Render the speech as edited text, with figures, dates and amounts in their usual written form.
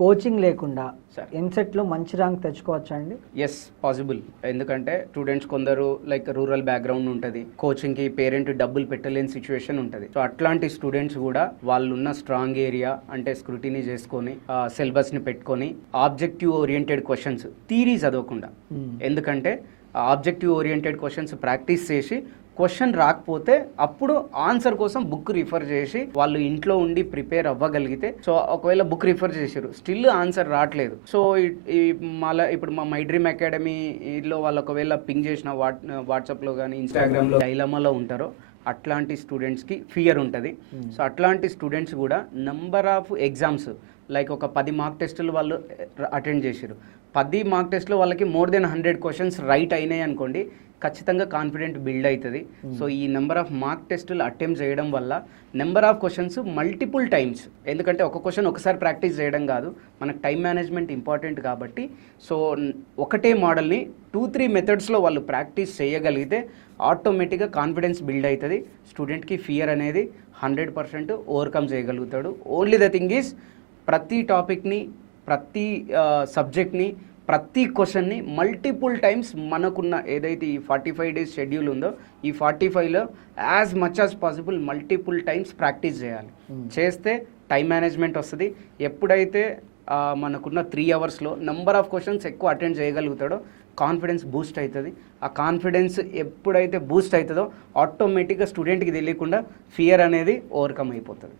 Coaching లేకుండా sir ఎంసెట్లో మంచి ర్యాంక్ తెచ్చుకోవచ్చా అండి? Yes possible. ఎందుకంటే స్టూడెంట్స్ కొందరు లైక్ రూరల్ బ్యాక్గ్రౌండ్ ఉంటుంది, కోచింగ్కి పేరెంట్ డబ్బులు పెట్టలేని సిచ్యువేషన్ ఉంటుంది. సో అట్లాంటి స్టూడెంట్స్ కూడా వాళ్ళున్న స్ట్రాంగ్ ఏరియా అంటే స్క్రూటినీ చేసుకొని సిలబస్ని పెట్టుకొని ఆబ్జెక్టివ్ ఓరియంటెడ్ క్వశ్చన్స్ థియరీ చదవకుండా, ఎందుకంటే ఆబ్జెక్టివ్ ఓరియంటెడ్ క్వశ్చన్స్ ప్రాక్టీస్ చేసి క్వశ్చన్ రాకపోతే అప్పుడు ఆన్సర్ కోసం బుక్ రిఫర్ చేసి వాళ్ళు ఇంట్లో ఉండి ప్రిపేర్ అవ్వగలిగితే, సో ఒకవేళ బుక్ రిఫర్ చేశారు స్టిల్ ఆన్సర్ రావట్లేదు, సో మళ్ళీ ఇప్పుడు మా మై డ్రీమ్ అకాడమీలో వాళ్ళు ఒకవేళ పింగ్ చేసిన వాట్సాప్లో కానీ ఇన్స్టాగ్రామ్లో డైలమాలో ఉంటారో అట్లాంటి స్టూడెంట్స్కి ఫియర్ ఉంటుంది. సో అట్లాంటి స్టూడెంట్స్ కూడా నంబర్ ఆఫ్ ఎగ్జామ్స్ లైక్ ఒక 10 మార్క్ టెస్టులు వాళ్ళు అటెండ్ చేశారు, 10 మార్క్ టెస్ట్లో వాళ్ళకి మోర్ దెన్ 100 క్వశ్చన్స్ రైట్ అయినాయి అనుకోండి, ఖచ్చితంగా కాన్ఫిడెంట్ బిల్డ్ అవుతుంది. సో ఈ నెంబర్ ఆఫ్ మార్క్ టెస్టులు అటెంప్ట్ చేయడం వల్ల number of questions multiple times, ఎందుకంటే ఒక క్వశ్చన్ ఒకసారి ప్రాక్టీస్ చేయడం కాదు, మనకు టైం మేనేజ్మెంట్ ఇంపార్టెంట్ కాబట్టి, సో ఒకటే మోడల్ని 2-3 మెథడ్స్లో వాళ్ళు ప్రాక్టీస్ చేయగలిగితే ఆటోమేటిక్గా కాన్ఫిడెన్స్ బిల్డ్ అవుతుంది. స్టూడెంట్కి ఫియర్ అనేది 100% ఓవర్కమ్ చేయగలుగుతాడు. ఓన్లీ ద థింగ్ ఈజ్ ప్రతి టాపిక్ని, ప్రతి సబ్జెక్ట్ని, ప్రతి క్వశ్చన్ని మల్టిపుల్ టైమ్స్ మనకున్న ఏదైతే ఈ 45 డేస్ షెడ్యూల్ ఉందో ఈ 45లో as much as possible multiple times practice చేయాలి. చేస్తే టైం మేనేజ్మెంట్ వస్తుంది. ఎప్పుడైతే మనకున్న 3 అవర్స్లో నెంబర్ ఆఫ్ క్వశ్చన్స్ ఎక్కువ అటెండ్ చేయగలుగుతాడో కాన్ఫిడెన్స్ బూస్ట్ అవుతుంది. ఆ కాన్ఫిడెన్స్ ఎప్పుడైతే బూస్ట్ అవుతుందో ఆటోమేటిక్గా స్టూడెంట్కి తెలియకుండా ఫియర్ అనేది ఓవర్కమ్ అయిపోతుంది.